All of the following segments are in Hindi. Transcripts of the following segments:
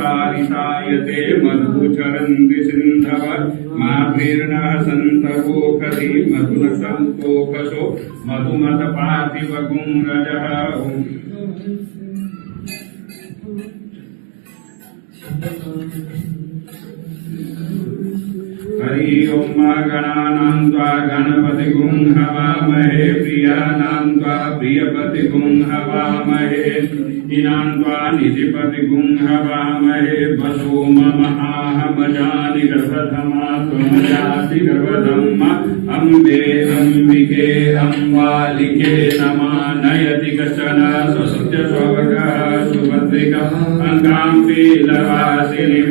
तारितायते मधुचरन्ति सिन्धव माभीर्नः सन्तवोखसि मधुनसन्तोखसो मधुमतपार्थिवगुंरजः हरि ओम गणानां त्वा गणपतिगुं हवामहे प्रियाणां त्वा प्रियपतिगुं हवामहे निधिनां त्वा निधिपतिगुं हवामहे वसो ममहामजानि गर्भधमा त्वमजासि गर्भधम्मा अम्बे अम्बिके अम्बालिके नमानयति कश्चन स्वसत्य स्ववर्गः सुभद्रिकः अङ्गां पीलवासिनीं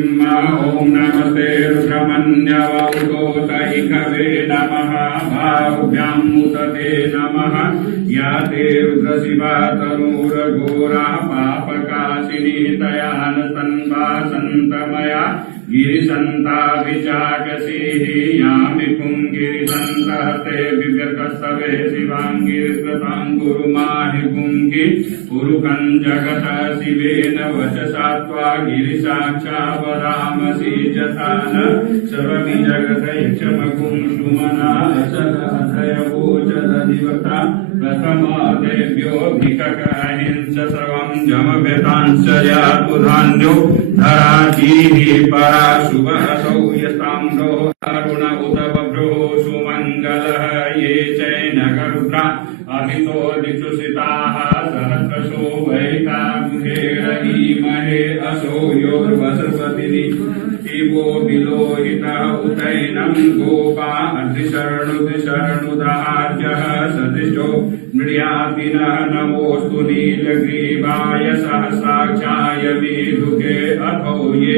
ॐ नमस्ते रुद्रमन्यवौतोतैकवे नमः भावभ्यां मुतते नमः या ते रुद्रशिवा तनूरघोरा पापकाशिनी तया न सन्वासन्तमया गिरिसन्ता विचाकसीः यामि पुङ्गिरिसन्तहते बिभ्यर्कस्तवे शिवाङ्गिरिकृतां कुरु माहि पुङ्गि पुरुकं जगत शिवेन वचसा त्वा गिरिसाक्षा वदामसि यथा न सर्वमि जगत यक्षमकुं सुमना असदधयवोचदधिवता प्रथमादेभ्यो भिककहिंस सर्वं जमभ्यतांश्च यातु धान्यो धराजीः परा शुभहसौ यस्ताम्रो अरुण उत बभ्रो सुमङ्गलः ये चैनगरुद्रा अहितो दिक्षुषिताः सहस्रशो वैतामुखेरहीमहे असो योर्वसपतिनि शिवो विलोहितः उतैनं गोपा अद्रिशरणुदार्यः सदृशो मृड्यातिनः नमोऽस्तु नीलग्रीवाय सहस्राक्षाय मेधुके अथो ये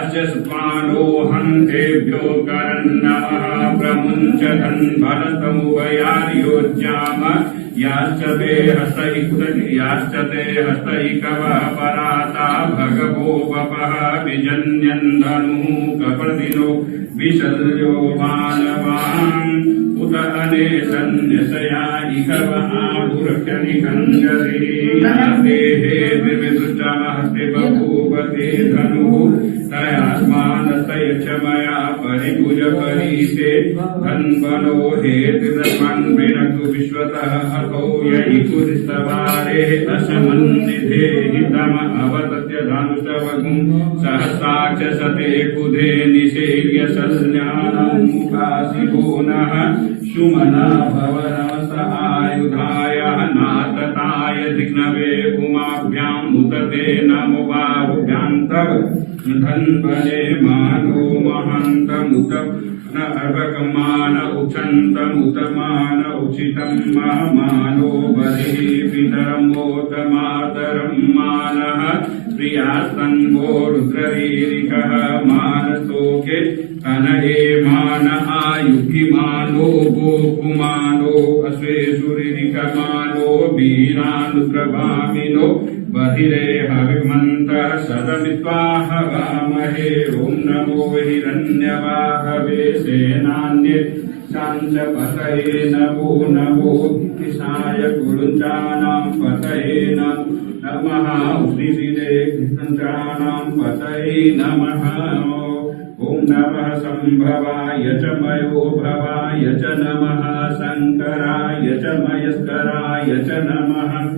अस्य स्वानो हन्तेभ्यो करन्नमः प्रमुञ्चधन् भरतमुभयार्योज्याम याश्च ते हस्तैकवः पराता भगवो वपः विजन्यन् धनुः कप्रदिनो विशल्यो मानवान् उत अनेशन्यसया इकवहापुरक्षनिकञ्जरीदेहे द्विविदृष्टमहस्ते बभूवते धनुः तयास्मानस्तयक्षमया परिभुज परीते धन्वनो हेतिरस्मन् वृणक्तु विश्वतः अथो यैकुरिस्तवारे असमन्निधे हितम अवतत्य धानुषवगुं सहस्राक्ष सते कुधे निषेव्य सल्यानं मुखासिभो नः सुमना भवनस आयुधाय नातताय दिग्नवे उमाभ्यां मुतते नमो बाहुभ्यां तव धन्वने मानो महान्तमुत न अर्वकमान उच्छन्तमुतमान उचितं मानो बलिः पितरमोतमातरं मानः प्रियास्तन्वो रुद्ररीरिकः मानस्तोके कनये मान आयुगिमानो गोकुमानो अश्वेषुरिरिकमानो वीरानुद्रभामिनो बधिरे हविमन्तः सदमित्वा हवामहे ॐ नमो हिरण्यवाहवे सेनान्ये शाञ्च पतये नमो नमो किशाय कुरुञ्चानां पतये नमः उष्णिशिरे कृष्णञ्चानां पतये नमः ॐ नमः सम्भवाय च मयो भवाय च नमः शङ्कराय च मयस्कराय च नमः।